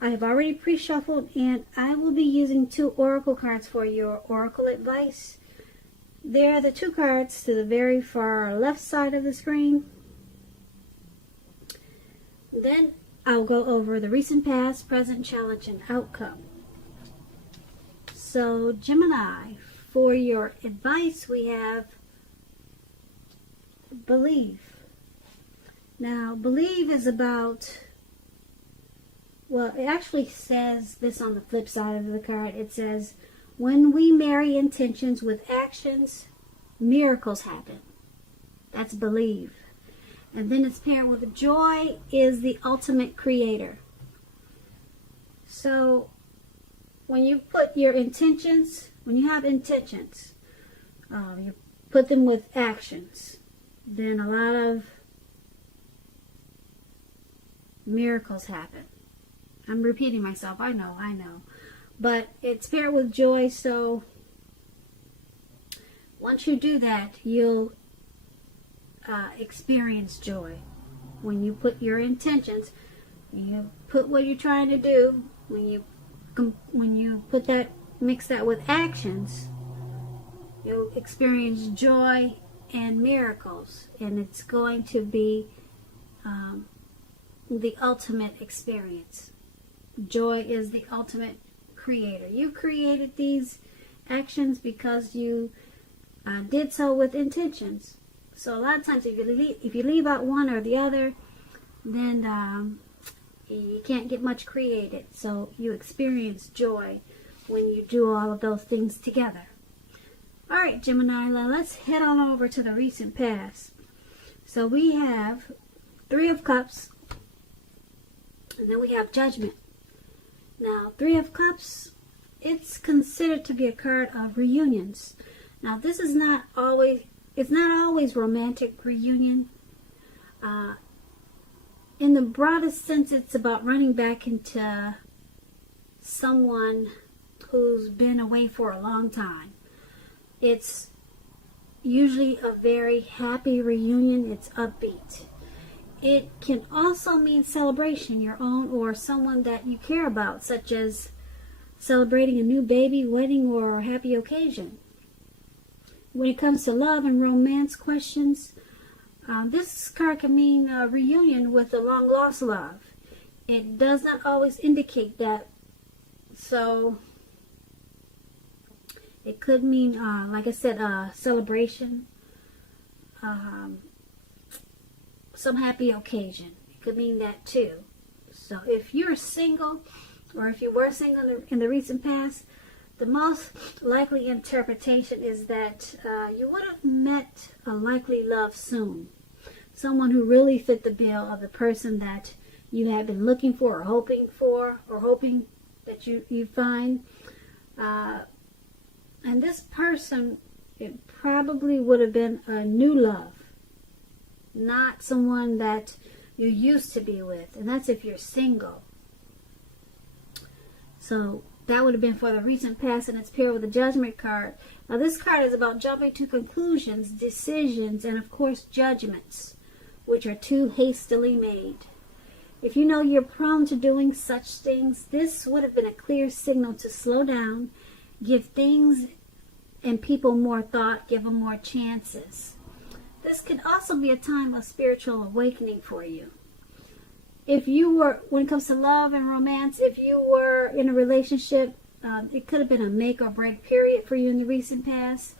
I have already pre-shuffled, and I will be using 2 oracle cards for your oracle advice. They're the 2 cards to the very far left side of the screen. Then I'll go over the recent, past, present, challenge, and outcome. So, Gemini, for your advice, we have believe. Now, believe is about, well, it actually says this on the flip side of the card. It says, when we marry intentions with actions, miracles happen. That's believe. And then it's paired with joy is the ultimate creator. So when you put your intentions, when you have intentions, you put them with actions, then a lot of miracles happen. I'm repeating myself, I know. But it's paired with joy, so once you do that, you'll experience joy. When you put your intentions, you put what you're trying to do, when you put that, mix that with actions, you'll experience joy and miracles, and it's going to be the ultimate experience. Joy is the ultimate creator. You created these actions because you did so with intentions. So a lot of times, if you leave out one or the other, then you can't get much created. So you experience joy when you do all of those things together. All right, Gemini, let's head on over to the recent past. So we have 3 of Cups, and then we have Judgment. Now, 3 of Cups, it's considered to be a card of reunions. Now, this is not always, it's not always romantic reunion. In the broadest sense, it's about running back into someone who's been away for a long time. It's usually a very happy reunion. It's upbeat. It can also mean celebration, your own or someone that you care about, such as celebrating a new baby, wedding, or a happy occasion. When it comes to love and romance questions, this card can mean a reunion with a long-lost love. It does not always indicate that. So it could mean, like I said, a celebration, some happy occasion. It could mean that too. So if you're single, or if you were single in the recent past, the most likely interpretation is that you would have met a likely love soon. Someone who really fit the bill of the person that you have been looking for, or hoping that you find. And this person, it probably would have been a new love, not someone that you used to be with. And that's if you're single. So that would have been for the recent past, and it's paired with the Judgment card. Now this card is about jumping to conclusions, decisions, and of course judgments, which are too hastily made. If you know you're prone to doing such things, this would have been a clear signal to slow down, give things and people more thought, give them more chances. This could also be a time of spiritual awakening for you. If you were, when it comes to love and romance, if you were in a relationship, it could have been a make or break period for you in the recent past.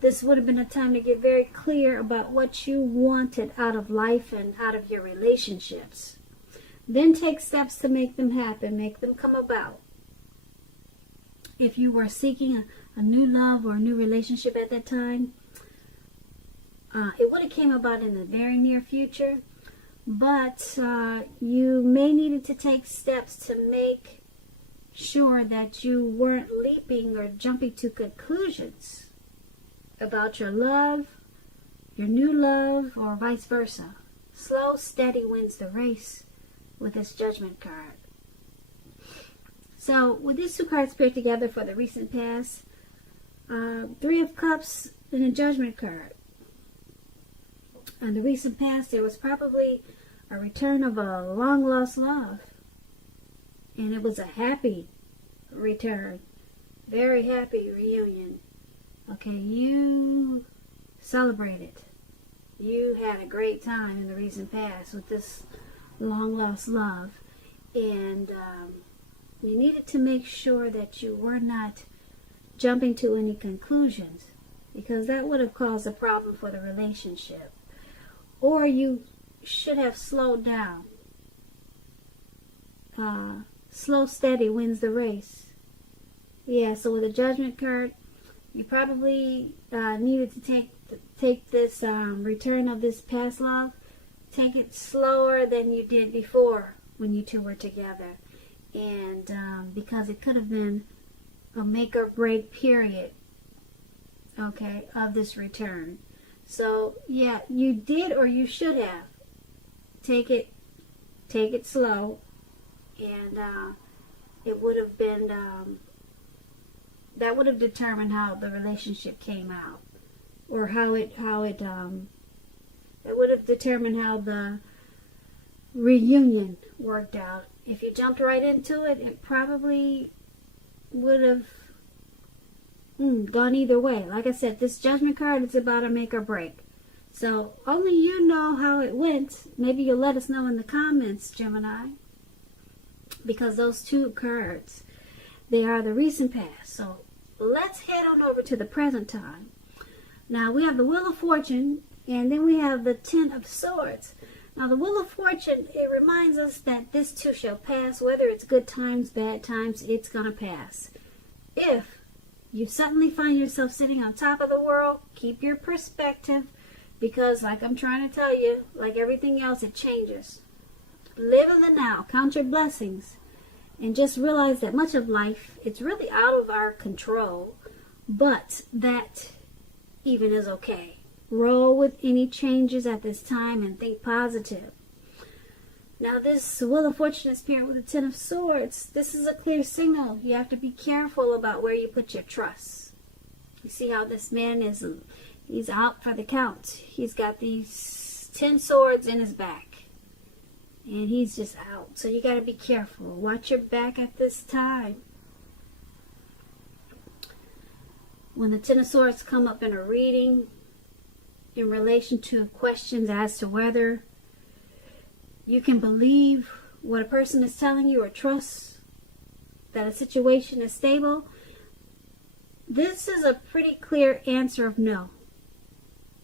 This would have been a time to get very clear about what you wanted out of life and out of your relationships. Then take steps to make them happen, make them come about. If you were seeking a new love or a new relationship at that time, it would have came about in the very near future. But you may needed to take steps to make sure that you weren't leaping or jumping to conclusions about your love, your new love, or vice versa. Slow, steady wins the race with this Judgment card. So with these 2 cards paired together for the recent past, 3 of Cups and a Judgment card. In the recent past, there was probably a return of a long-lost love. And it was a happy return. Very happy reunion. Okay, you celebrated. You had a great time in the recent past with this long lost love. And you needed to make sure that you were not jumping to any conclusions, because that would have caused a problem for the relationship. Or you should have slowed down. Slow, steady wins the race. Yeah, so with the Judgment card, you probably needed to take this return of this past love, take it slower than you did before when you two were together. And because it could have been a make or break period, okay, of this return. So yeah, you did, or you should have take it slow, and it would have been that would have determined how the relationship came out, or it would have determined how the reunion worked out. If you jumped right into it, it probably would have gone either way. Like I said, this Judgment card is about a make or break. So only you know how it went. Maybe you'll let us know in the comments, Gemini. Because those two cards, they are the recent past. So let's head on over to the present time. Now we have the Wheel of Fortune, and then we have the Ten of Swords. Now the Wheel of Fortune, it reminds us that this too shall pass. Whether it's good times, bad times, it's going to pass. If you suddenly find yourself sitting on top of the world, keep your perspective, because like I'm trying to tell you, like everything else, it changes. Live in the now, count your blessings, and just realize that much of life, it's really out of our control, but that even is okay. Roll with any changes at this time and think positive. Now this Wheel of Fortune is paired with the Ten of Swords. This is a clear signal. You have to be careful about where you put your trust. You see how this man is, he's out for the count. He's got these 10 swords in his back, and he's just out. So you got to be careful. Watch your back at this time. When the Ten of Swords come up in a reading in relation to questions as to whether you can believe what a person is telling you or trust that a situation is stable, this is a pretty clear answer of no.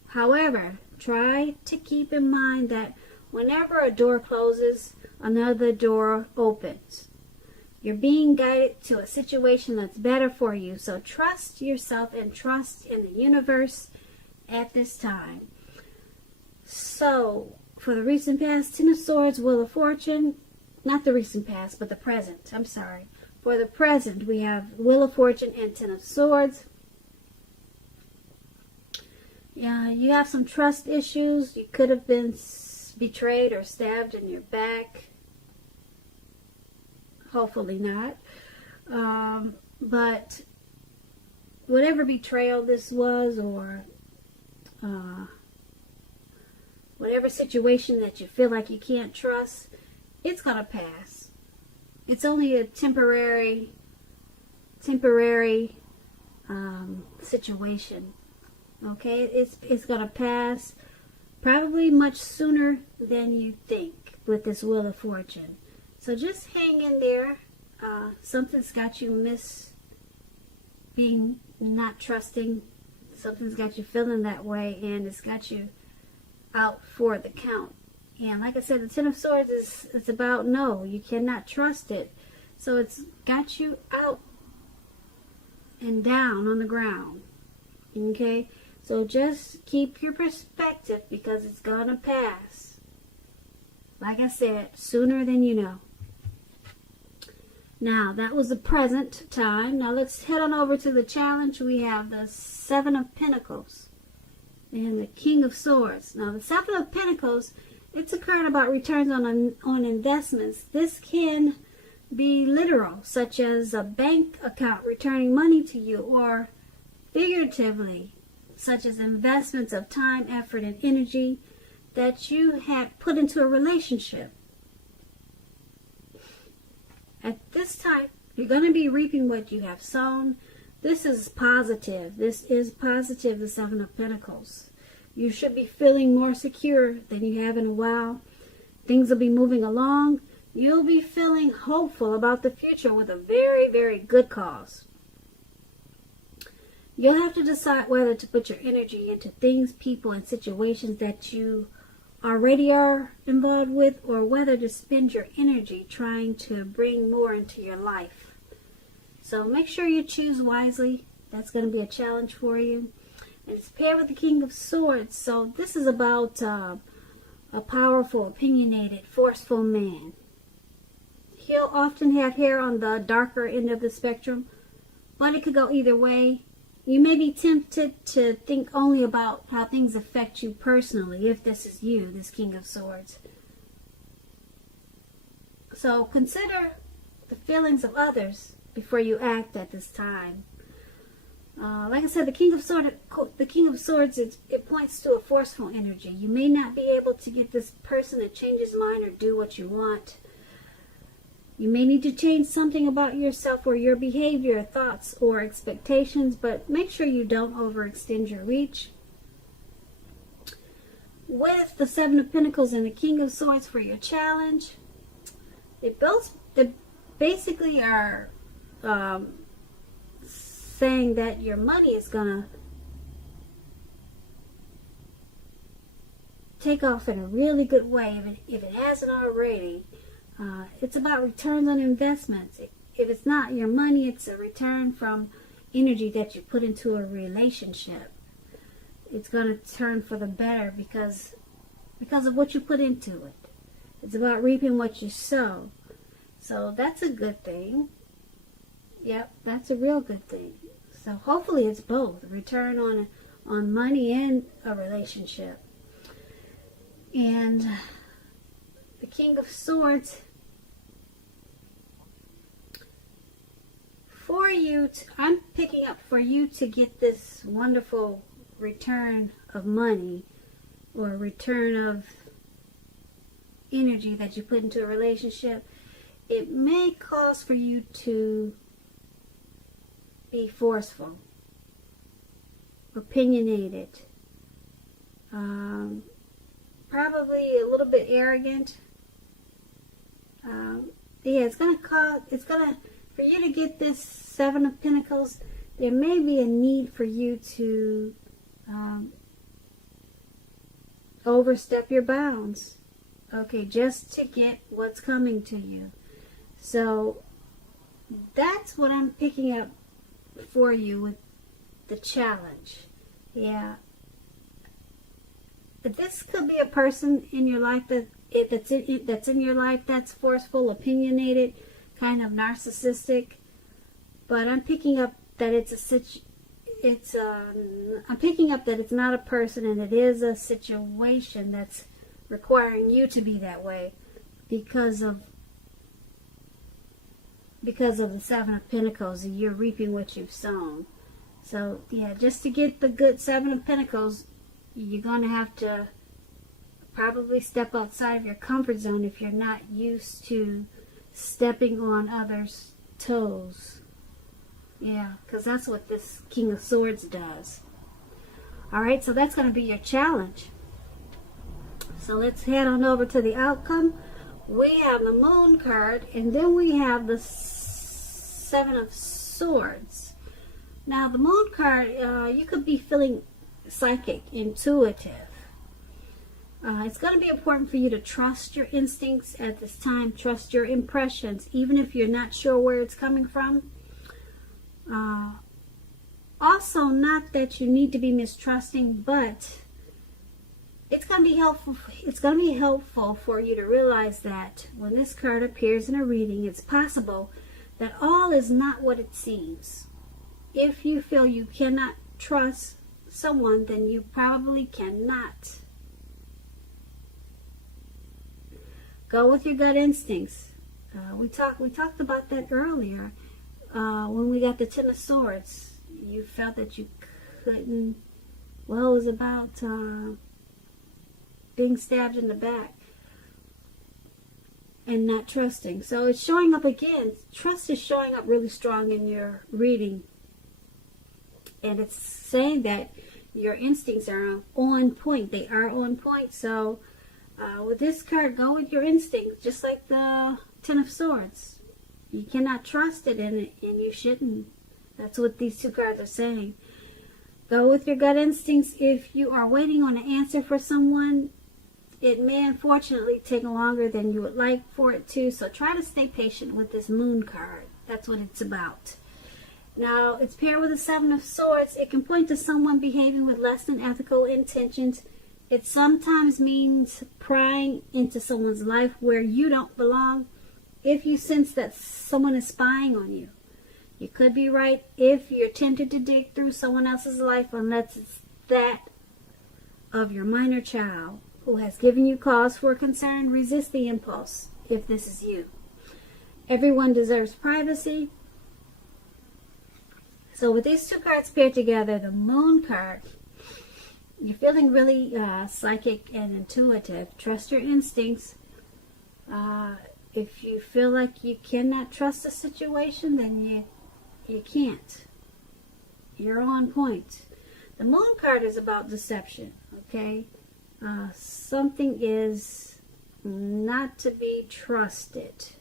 However, try to keep in mind that whenever a door closes, another door opens. You're being guided to a situation that's better for you. So trust yourself and trust in the universe at this time. So, for the recent past, Ten of Swords, Wheel of Fortune, not the recent past, but the present. I'm sorry. For the present, we have Wheel of Fortune and Ten of Swords. Yeah, you have some trust issues. You could have been betrayed or stabbed in your back. Hopefully not. But whatever betrayal this was, or whatever situation that you feel like you can't trust, it's going to pass. It's only a temporary situation. Okay? It's going to pass probably much sooner than you think with this Wheel of Fortune. So just hang in there. Something's got you being not trusting. Something's got you feeling that way, and it's got you out for the count. And like I said, the Ten of Swords it's about no. You cannot trust it. So it's got you out and down on the ground. Okay? So just keep your perspective, because it's going to pass. Like I said, sooner than you know. Now, that was the present time. Now, let's head on over to the challenge. We have the Seven of Pentacles and the King of Swords. Now, the Seven of Pentacles, it's a card about returns on investments. This can be literal, such as a bank account returning money to you, or figuratively, such as investments of time, effort, and energy that you had put into a relationship. this time, you're going to be reaping what you have sown. This is positive. This is positive, the Seven of Pentacles. You should be feeling more secure than you have in a while. Things will be moving along. You'll be feeling hopeful about the future with a very, very good cause. You'll have to decide whether to put your energy into things, people, and situations that you already are involved with, or whether to spend your energy trying to bring more into your life. So make sure you choose wisely. That's going to be a challenge for you. And it's paired with the King of Swords. So this is about a powerful, opinionated, forceful man. He'll often have hair on the darker end of the spectrum, but it could go either way. You may be tempted to think only about how things affect you personally, if this is you, this King of Swords. So consider the feelings of others before you act at this time. Like I said, the King of Swords, it points to a forceful energy. You may not be able to get this person to change his mind or do what you want. You may need to change something about yourself or your behavior, thoughts, or expectations, but make sure you don't overextend your reach. With the Seven of Pentacles and the King of Swords for your challenge, they basically are saying that your money is going to take off in a really good way if it hasn't already. It's about returns on investments. If it's not your money, it's a return from energy that you put into a relationship. It's going to turn for the better because of what you put into it. It's about reaping what you sow. So that's a good thing. Yep, that's a real good thing. So hopefully it's both. A return on money and a relationship. And the King of Swords, I'm picking up for you to get this wonderful return of money or return of energy that you put into a relationship. It may cause for you to be forceful, opinionated, probably a little bit arrogant. For you to get this Seven of Pentacles, there may be a need for you to overstep your bounds. Okay, just to get what's coming to you. So that's what I'm picking up for you with the challenge. Yeah. This could be a person in your life that's in your life that's forceful, opinionated, kind of narcissistic. But I'm picking up that I'm picking up that it's not a person, and it is a situation that's requiring you to be that way because of the Seven of Pentacles, and you're reaping what you've sown. So yeah, just to get the good Seven of Pentacles, you're going to have to probably step outside of your comfort zone if you're not used to stepping on others' toes. Yeah, because that's what this King of Swords does. Alright, so that's going to be your challenge. So let's head on over to the outcome. We have the Moon card, and then we have the Seven of Swords. Now, the Moon card, you could be feeling psychic, intuitive. It's going to be important for you to trust your instincts at this time. Trust your impressions, even if you're not sure where it's coming from. Also, not that you need to be mistrusting, but it's going to be helpful. It's going to be helpful for you to realize that when this card appears in a reading, it's possible that all is not what it seems. If you feel you cannot trust someone, then you probably cannot. Go with your gut instincts. We talked about that earlier when we got the Ten of Swords. You felt that you couldn't. Well, it was about being stabbed in the back. and not trusting. So it's showing up again. Trust is showing up really strong in your reading. And it's saying that your instincts are on point. They are on point. So with this card, go with your instincts, just like the Ten of Swords. You cannot trust it, and you shouldn't. That's what these two cards are saying. Go with your gut instincts. If you are waiting on an answer for someone, it may unfortunately take longer than you would like for it to. So try to stay patient with this Moon card. That's what it's about. Now, it's paired with the Seven of Swords. It can point to someone behaving with less than ethical intentions. It sometimes means prying into someone's life where you don't belong if you sense that someone is spying on you. You could be right if you're tempted to dig through someone else's life, unless it's that of your minor child who has given you cause for concern. Resist the impulse if this is you. Everyone deserves privacy. So with these two cards paired together, the Moon card, you're feeling really psychic and intuitive. Trust your instincts. If you feel like you cannot trust a situation, then you can't. You're on point. The Moon card is about deception, okay? Something is not to be trusted.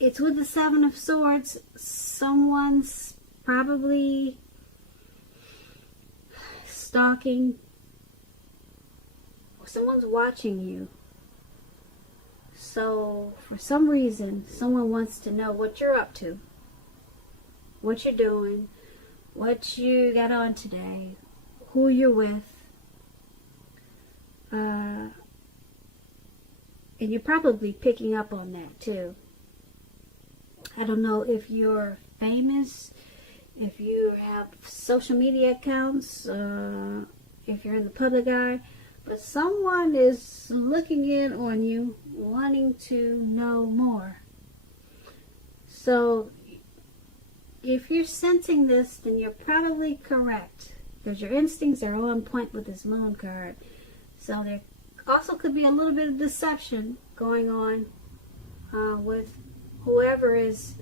It's with the Seven of Swords. Someone's probably stalking, or someone's watching you. So for some reason, someone wants to know what you're up to, what you're doing, what you got on today, who you're with. And you're probably picking up on that too. I don't know if you're famous, if you have social media accounts, if you're in the public eye, but someone is looking in on you, wanting to know more. So if you're sensing this, then you're probably correct, because your instincts are on point with this Moon card. So there also could be a little bit of deception going on with whoever is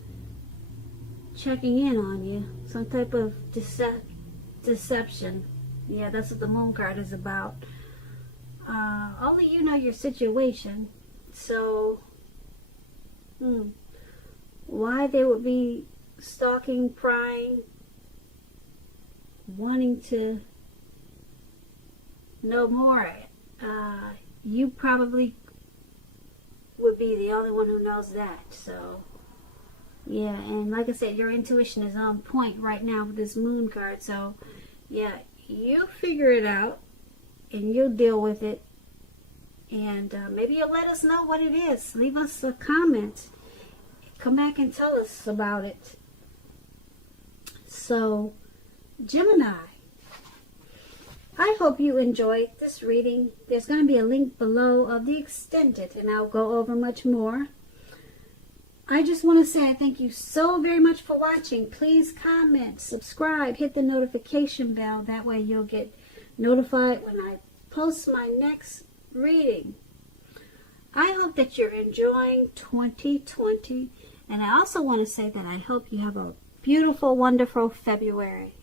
checking in on you. Some type of deception. Yeah, that's what the Moon card is about. Only you know your situation. So why they would be stalking, prying, wanting to know more, you probably would be the only one who knows that. So yeah, and like I said, your intuition is on point right now with this Moon card. So yeah, you figure it out and you'll deal with it, and maybe you'll let us know what it is. Leave us a comment, come back and tell us about it. So Gemini, I hope you enjoyed this reading. There's going to be a link below of the extended, and I'll go over much more. I just want to say I thank you so very much for watching. Please comment, subscribe, hit the notification bell. That way you'll get notified when I post my next reading. I hope that you're enjoying 2020. And I also want to say that I hope you have a beautiful, wonderful February.